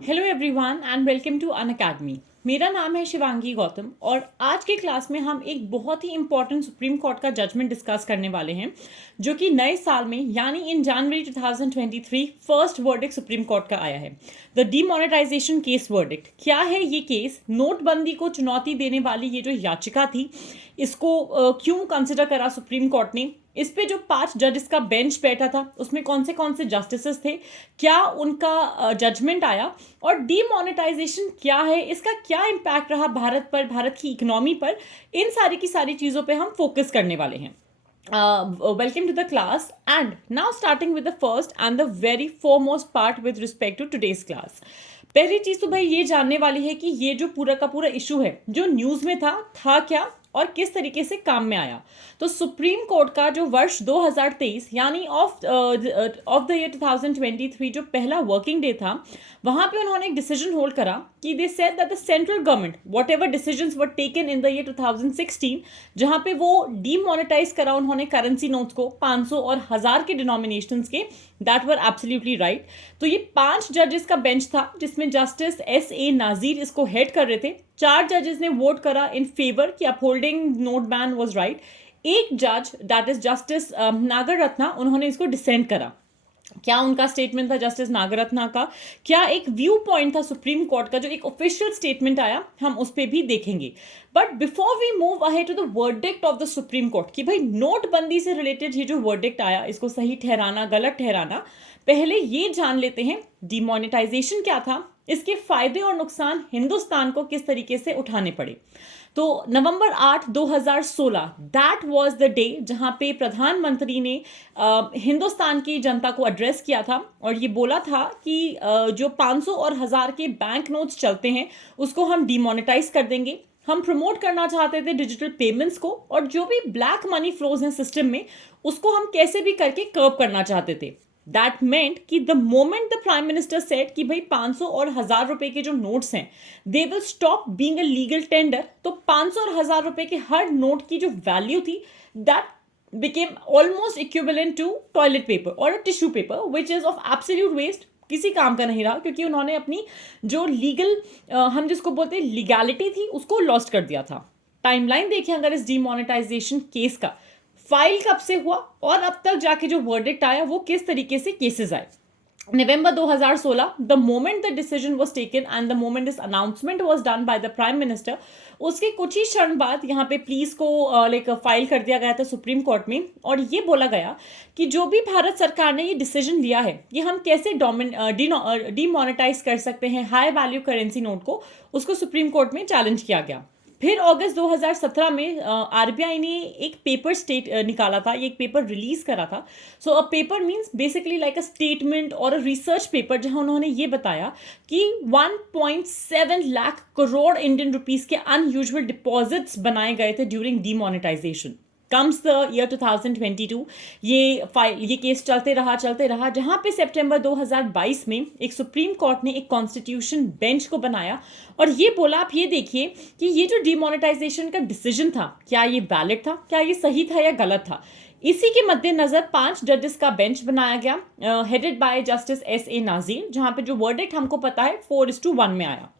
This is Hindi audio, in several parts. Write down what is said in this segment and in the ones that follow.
Hello everyone and welcome to Unacademy. मेरा नाम है शिवांगी गौतम और आज के क्लास में हम एक बहुत ही इंपॉर्टेंट सुप्रीम कोर्ट का जजमेंट डिस्कस करने वाले हैं जो कि नए साल में यानी इन जनवरी 2023 फर्स्ट वर्डिक्ट सुप्रीम कोर्ट का आया है। द डीमोनेटाइजेशन केस वर्डिक्ट क्या है? ये केस नोटबंदी को चुनौती देने वाली ये जो याचिका थी इसको क्यों कंसिडर करा सुप्रीम कोर्ट ने, इस पे जो 5 जजेस का बेंच बैठा था उसमें कौन से जस्टिसेस थे, क्या उनका जजमेंट आया और डीमोनेटाइजेशन क्या है, इसका क्या इम्पैक्ट रहा भारत पर, भारत की इकोनॉमी पर, इन सारी की सारी चीज़ों पे हम फोकस करने वाले हैं। Welcome to the class and now starting with the first and the very foremost part with respect to today's class। पहली चीज तो भाई ये जानने वाली है कि ये जो पूरा का पूरा इशू है जो न्यूज में था क्या और किस तरीके से काम में आया। तो सुप्रीम कोर्ट का जो वर्ष 2023 यानी ऑफ द ईयर 2023 जो पहला वर्किंग डे था, वहां पे उन्होंने एक डिसीजन होल्ड करा कि they said that the central government what ever decisions were taken in the year 2016, जहां पे वो डीमोनेटाइज करा उन्होंने करेंसी नोट्स को 500 और 1000 के डिनोमिनेशंस के, दैट वर एब्सोल्युटली राइट। तो ये 5 जजेस का बेंच था जिसमें जस्टिस S.A. नाजीर इसको हेड कर रहे थे। 4 जजेस ने वोट करा इन फेवर कि upholding note ban was right. एक जज दैट इज जस्टिस नागर रत्ना, उन्होंने इसको डिसेंट करा। क्या उनका स्टेटमेंट था जस्टिस नागरत्ना का, क्या एक व्यू पॉइंट था सुप्रीम कोर्ट का, जो एक ऑफिशियल स्टेटमेंट आया हम उस पर भी देखेंगे। But before we move ahead to the verdict of the supreme court कि भाई नोटबंदी से रिलेटेड ये जो वर्डिक्ट आया इसको सही ठहराना गलत ठहराना, पहले ये जान लेते हैं डिमोनेटाइजेशन क्या था, इसके फायदे और नुकसान हिंदुस्तान को किस तरीके से उठाने पड़े। तो नवंबर 8 2016 दैट वाज द डे जहां पे प्रधानमंत्री ने हिंदुस्तान की जनता को एड्रेस किया था और ये बोला था कि जो 500 और 1000 के बैंक नोट्स चलते हैं उसको हम डिमोनेटाइज कर देंगे। हम प्रमोट करना चाहते थे डिजिटल पेमेंट्स को और जो भी ब्लैक मनी फ्लोज हैं सिस्टम में उसको हम कैसे भी करके कर्व करना चाहते थे। दैट मेंट कि the moment the prime minister said कि भाई 500 और 1000 रुपए के जो नोट्स हैं they will stop being a legal tender, तो 500 और 1000 रुपए के हर नोट की जो वैल्यू थी that became almost equivalent to toilet paper or a tissue paper which is of absolute waste, किसी काम का नहीं रहा क्योंकि उन्होंने अपनी जो लीगल हम जिसको बोलते हैं लीगैलिटी थी उसको लॉस्ट कर दिया था। टाइमलाइन देखें अगर इस डीमोनेटाइजेशन केस का, फाइल कब से हुआ और अब तक जाके जो वर्डिक्ट आया वो किस तरीके से केसेस आए। November 2016, the moment the decision was taken and the moment this announcement was done by the Prime Minister, उसके कुछ ही क्षण बाद यहाँ पे प्लीज को लाइक फाइल कर दिया गया था सुप्रीम कोर्ट में और ये बोला गया कि जो भी भारत सरकार ने ये डिसीजन लिया है ये हम कैसे डीमोनेटाइज कर सकते हैं हाई वैल्यू करेंसी नोट को, उसको सुप्रीम कोर्ट में चैलेंज किया गया। फिर अगस्त 2017 में आरबीआई ने एक पेपर स्टेट निकाला था, ये एक पेपर रिलीज करा था। So a paper means basically like a statement और अ रिसर्च पेपर जहां उन्होंने ये बताया कि 1.7 लाख करोड़ इंडियन रुपीस के अनयूजुअल डिपॉजिट्स बनाए गए थे during demonetisation. Comes the year 2022, ये केस चलते रहा जहां पे सितंबर 2022 में एक सुप्रीम कोर्ट ने एक कॉन्स्टिट्यूशन बेंच को बनाया और ये बोला, आप ये देखिए कि ये जो डीमोनेटाइजेशन का डिसीजन था क्या ये वैलिड था, क्या ये सही था या गलत था। इसी के मद्देनजर 5 जजेस का बेंच बनाया गया हेडेड बाय जस्टिस S.A. नाजीर, जहां पे जो वर्डिक्ट हमको पता है 4:1 में आया।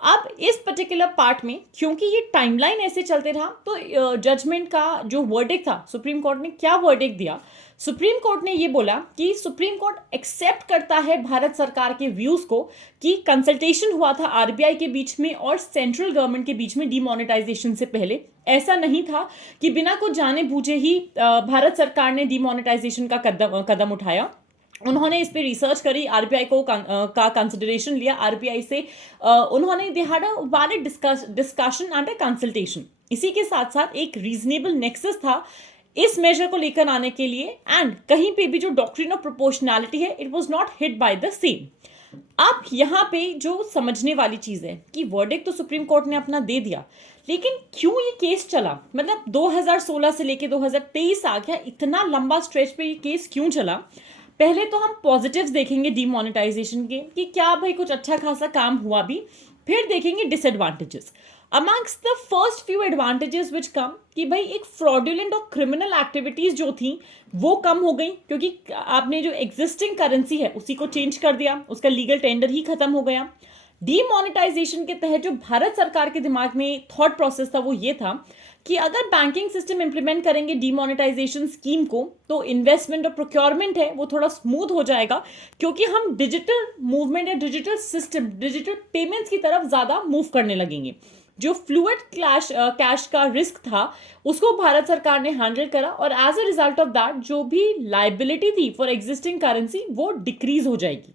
अब इस पर्टिकुलर पार्ट में क्योंकि ये टाइमलाइन ऐसे चलते रहा तो जजमेंट का जो वर्डिक्ट था सुप्रीम कोर्ट ने क्या वर्डिक्ट दिया। सुप्रीम कोर्ट ने ये बोला कि सुप्रीम कोर्ट एक्सेप्ट करता है भारत सरकार के व्यूज को कि कंसल्टेशन हुआ था आरबीआई के बीच में और सेंट्रल गवर्नमेंट के बीच में डीमोनेटाइजेशन से पहले। ऐसा नहीं था कि बिना कुछ जाने बूझे ही भारत सरकार ने डीमोनेटाइजेशन का कदम उठाया। उन्होंने इस पे रिसर्च करी, आरबीआई को का कंसिडरेशन लिया, आरबीआई से उन्होंने they had a valid discussion and a consultation. इसी के साथ साथ एक रीजनेबल नेक्सस था इस मेजर को लेकर आने के लिए एंड कहीं पे भी जो डॉक्ट्रिन ऑफ प्रोपोर्शनैलिटी है it was not hit by the same. अब यहाँ पे जो समझने वाली चीज है कि वर्डिक्ट तो सुप्रीम कोर्ट ने अपना दे दिया, लेकिन क्यों ये केस चला, मतलब 2016 से लेके 2023 आ गया, इतना लंबा स्ट्रेच पे ये केस क्यों चला। पहले तो हम पॉजिटिव्स देखेंगे डीमोनेटाइजेशन के कि क्या भाई कुछ अच्छा खासा काम हुआ भी, फिर देखेंगे disadvantages. Amongst the first few advantages which come कि भाई एक फ्रॉडुलेंट और क्रिमिनल एक्टिविटीज जो थी वो कम हो गई, क्योंकि आपने जो एग्जिस्टिंग करेंसी है उसी को चेंज कर दिया, उसका लीगल टेंडर ही खत्म हो गया। डीमोनेटाइजेशन के तहत जो भारत सरकार के दिमाग में थॉट प्रोसेस था वो ये था कि अगर बैंकिंग सिस्टम इंप्लीमेंट करेंगे डीमोनेटाइजेशन स्कीम को तो इन्वेस्टमेंट और प्रोक्योरमेंट है वो थोड़ा स्मूथ हो जाएगा, क्योंकि हम डिजिटल मूवमेंट या डिजिटल सिस्टम, डिजिटल पेमेंट्स की तरफ ज़्यादा मूव करने लगेंगे। जो फ्लूइड कैश का रिस्क था उसको भारत सरकार ने हैंडल करा, और as a result of that जो भी लाइबिलिटी थी फॉर एग्जिस्टिंग करेंसी वो डिक्रीज हो जाएगी।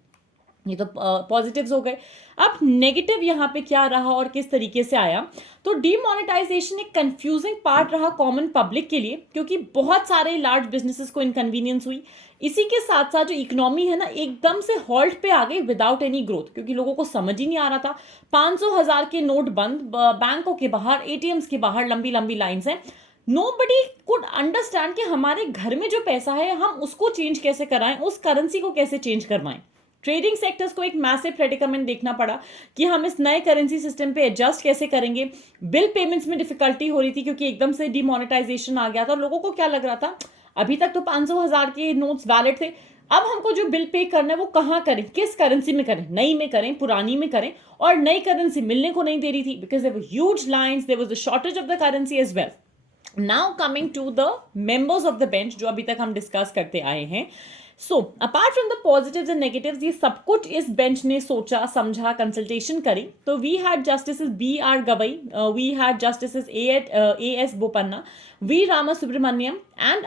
ये तो पॉजिटिव्स हो गए। अब नेगेटिव यहाँ पे क्या रहा और किस तरीके से आया, तो डीमोनेटाइजेशन एक कंफ्यूजिंग पार्ट रहा कॉमन पब्लिक के लिए, क्योंकि बहुत सारे लार्ज बिजनेसेस को इनकन्वीनियंस हुई। इसी के साथ साथ जो इकोनॉमी है ना एकदम से हॉल्ट पे आ गई विदाउट एनी ग्रोथ, क्योंकि लोगों को समझ ही नहीं आ रहा था। 500,000 के नोट बंद, बैंकों के बाहर, एटीएम्स के बाहर लंबी लंबी लाइन्स हैं। नोबडी कुड अंडरस्टैंड कि हमारे घर में जो पैसा है हम उसको चेंज कैसे कराएं, उस करेंसी को कैसे चेंज करवाएं। ट्रेडिंग सेक्टर्स को एक मैसिव प्रेडिकमेंट देखना पड़ा कि हम इस नए करेंसी सिस्टम पे एडजस्ट कैसे करेंगे। बिल पेमेंट्स में डिफिकल्टी हो रही थी क्योंकि एकदम से डिमोनेटाइजेशन आ गया था। लोगों को क्या लग रहा था, अभी तक तो 500,000 के नोट्स वैलिड थे, अब हमको जो बिल पे करना है वो कहाँ करें, किस करेंसी में करें, नई में करें, पुरानी में करें, और नई करेंसी मिलने को नहीं दे रही थी because there were huge lines, there was the shortage of the currency as well. Now coming to the members of the bench जो अभी तक हम डिस्कस करते आए हैं। So apart from the positives and negatives, ये सब कुछ इस बेंच ने सोचा समझा, कंसल्टेशन करी। तो we had justice B R Gavai, we had justice A S Bopanna, V Rama Subramaniam, and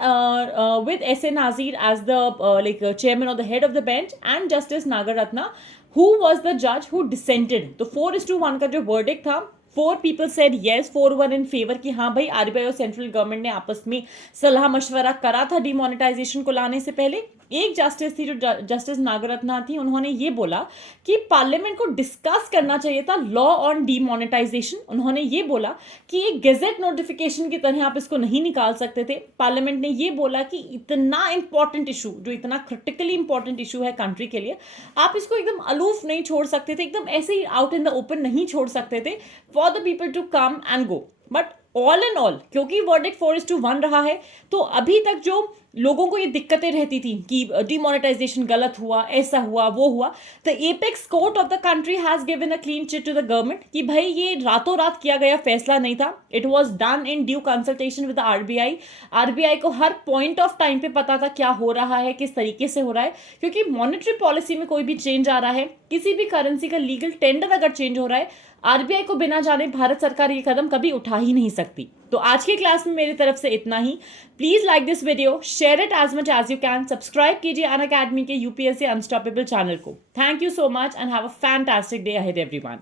with S A Nazir as the chairman or the head of the bench, and Justice Nagaratna who was the judge who dissented. तो 4:1 का जो वर्डिक्ट था, 4 people said yes, 4 were in favor कि हाँ भाई आरबीआई और सेंट्रल गवर्नमेंट ने आपस में सलाह मशवरा करा था डिमोनेटाइजेशन को लाने से पहले। एक जस्टिस थी जो जस्टिस नागरत्ना थी, उन्होंने ये बोला कि पार्लियामेंट को डिस्कस करना चाहिए था लॉ ऑन डिमोनेटाइजेशन। उन्होंने ये बोला कि एक गेजेट नोटिफिकेशन की तरह आप इसको नहीं निकाल सकते थे। पार्लियामेंट ने ये बोला कि इतना इंपॉर्टेंट इशू, जो इतना क्रिटिकली इंपॉर्टेंट इशू है कंट्री के लिए, आप इसको एकदम अलूफ नहीं छोड़ सकते थे, एकदम ऐसे ही आउट इन द ओपन नहीं छोड़ सकते थे for the people to come and go. But all in all क्योंकि वर्डिक्ट 4:1 रहा है, तो अभी तक जो लोगों को ये दिक्कतें रहती थी कि डिमोनेटाइजेशन गलत हुआ, ऐसा हुआ, वो हुआ, the apex court of the country has given a clean chit to the government कि भाई ये रातों रात किया गया फैसला नहीं था। It was done in due consultation with RBI. RBI को हर पॉइंट ऑफ टाइम पे पता था क्या हो रहा है, किस तरीके से हो रहा है, क्योंकि मॉनेटरी पॉलिसी में कोई भी चेंज आ रहा है, किसी भी करेंसी का लीगल टेंडर अगर चेंज हो रहा है, आरबीआई को बिना जाने भारत सरकार ये कदम कभी उठा ही नहीं सकती। तो आज की क्लास में मेरी तरफ से इतना ही। Please like this video, share it as much as you can, subscribe कीजिए अनअकैडमी के यूपीएससी अनस्टॉपेबल चैनल को। Thank you so much and have a fantastic day ahead everyone.